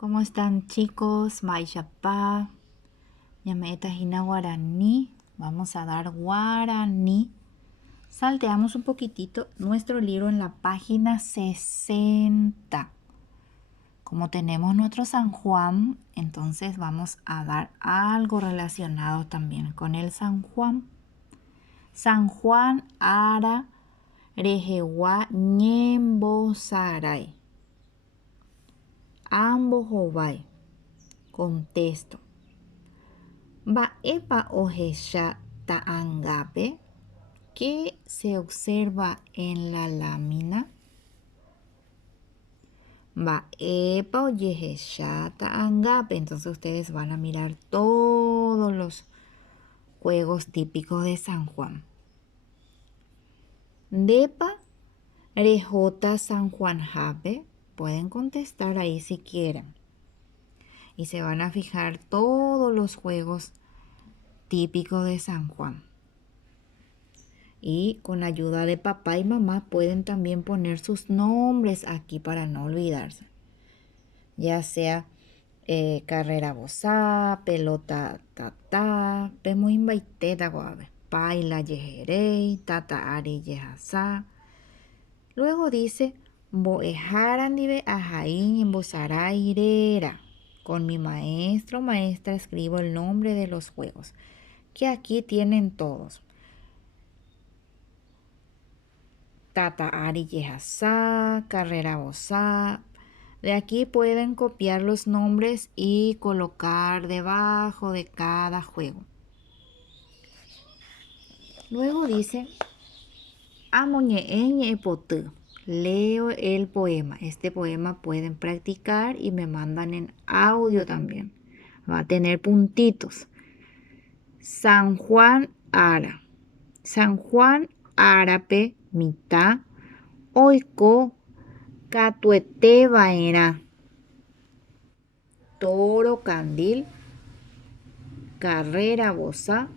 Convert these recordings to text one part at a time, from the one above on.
¿Cómo están, chicos? Maishapa. Yametajina guaraní. Vamos a dar guaraní. Salteamos un poquitito nuestro libro en la página 60. Como tenemos nuestro San Juan, entonces vamos a dar algo relacionado también con el San Juan. San Juan ara rejewa ñembo sarai. Ambos hovai. Contexto. Mba'épa ohecha ta'angápe. ¿Qué se observa en la lámina? Mba'épa ojecha ta'angápe. Entonces ustedes van a mirar todos los juegos típicos de San Juan. Depa rejota San Juan Jape. Pueden contestar ahí si quieren. Y se van a fijar todos los juegos típicos de San Juan. Y con ayuda de papá y mamá pueden también poner sus nombres aquí para no olvidarse. Ya sea carrera bozá, pelota tata, pemuimbaiteta guave, paila yejerei, tata ari yehasá. Luego dice, boejarandive ajaín en bozarairera. Con mi maestro, maestra, escribo el nombre de los juegos, que aquí tienen todos. Tata ari yehasá, carrera bozá. De aquí pueden copiar los nombres y colocar debajo de cada juego. Luego dice, amoñeeñe potú. Leo el poema. Este poema pueden practicar y me mandan en audio también. Va a tener puntitos. San Juan Ara. San Juan Arape mitad. Oiko Catuete vaera. Toro candil. Carrera bozá.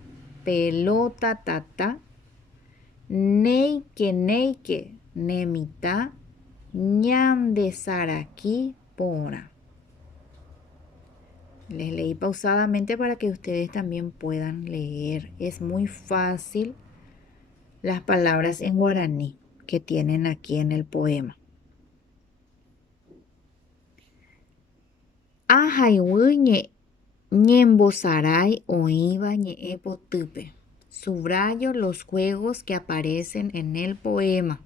Pelota tata. Neike nemita. Ñam de saraki pora. Les leí pausadamente para que ustedes también puedan leer. Es muy fácil las palabras en guaraní que tienen aquí en el poema. Ajaiwuñe ñembosarai oiva ñe potüpe. Subrayo los juegos que aparecen en el poema.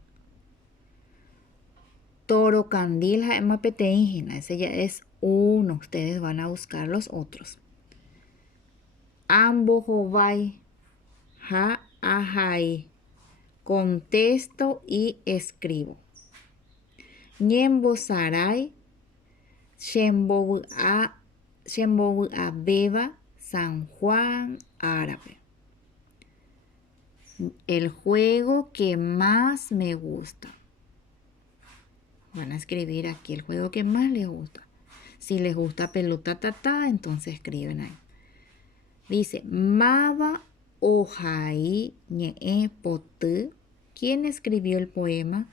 Toro candil jaema peteígena. Ese ya es uno. Ustedes van a buscar los otros. Ambo jovai. Ja ajai. Contesto y escribo. Ñembosarai. Shembovu'a beba. San Juan Árabe. El juego que más me gusta. Van a escribir aquí el juego que más les gusta. Si les gusta pelota tata, entonces escriben ahí. Dice, Maba ojai ñe potü. ¿Quién escribió el poema?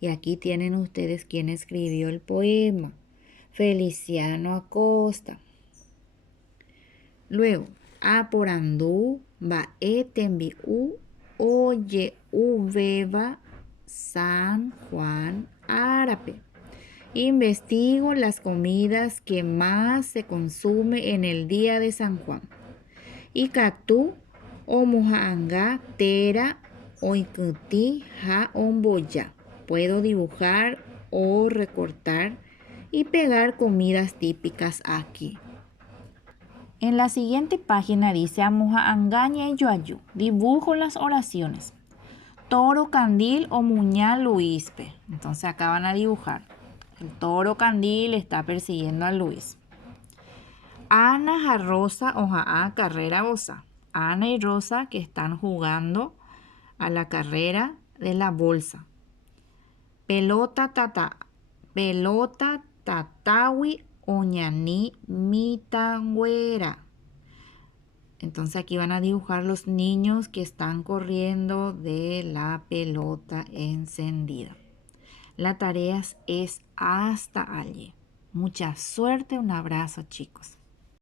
Y aquí tienen ustedes quién escribió el poema. Feliciano Acosta. Luego, aporandú, baetembiu, oye uveva, San Juan Árabe. Investigo las comidas que más se consume en el día de San Juan. Ikatú, omujaanga, tera, oikuti, ja omboya. Puedo dibujar o recortar y pegar comidas típicas aquí. En la siguiente página dice amujaangaña y yoayu. Dibujo las oraciones. Toro candil o muñal Luispe. Entonces acá van a dibujar. El toro candil está persiguiendo a Luis. Ana, Rosa, ojaá, carrera bozá. Ana y Rosa que están jugando a la carrera de la bolsa. Pelota tatawi oñaní mitangüera. Entonces aquí van a dibujar los niños que están corriendo de la pelota encendida. La tarea es hasta allí. Mucha suerte, un abrazo, chicos.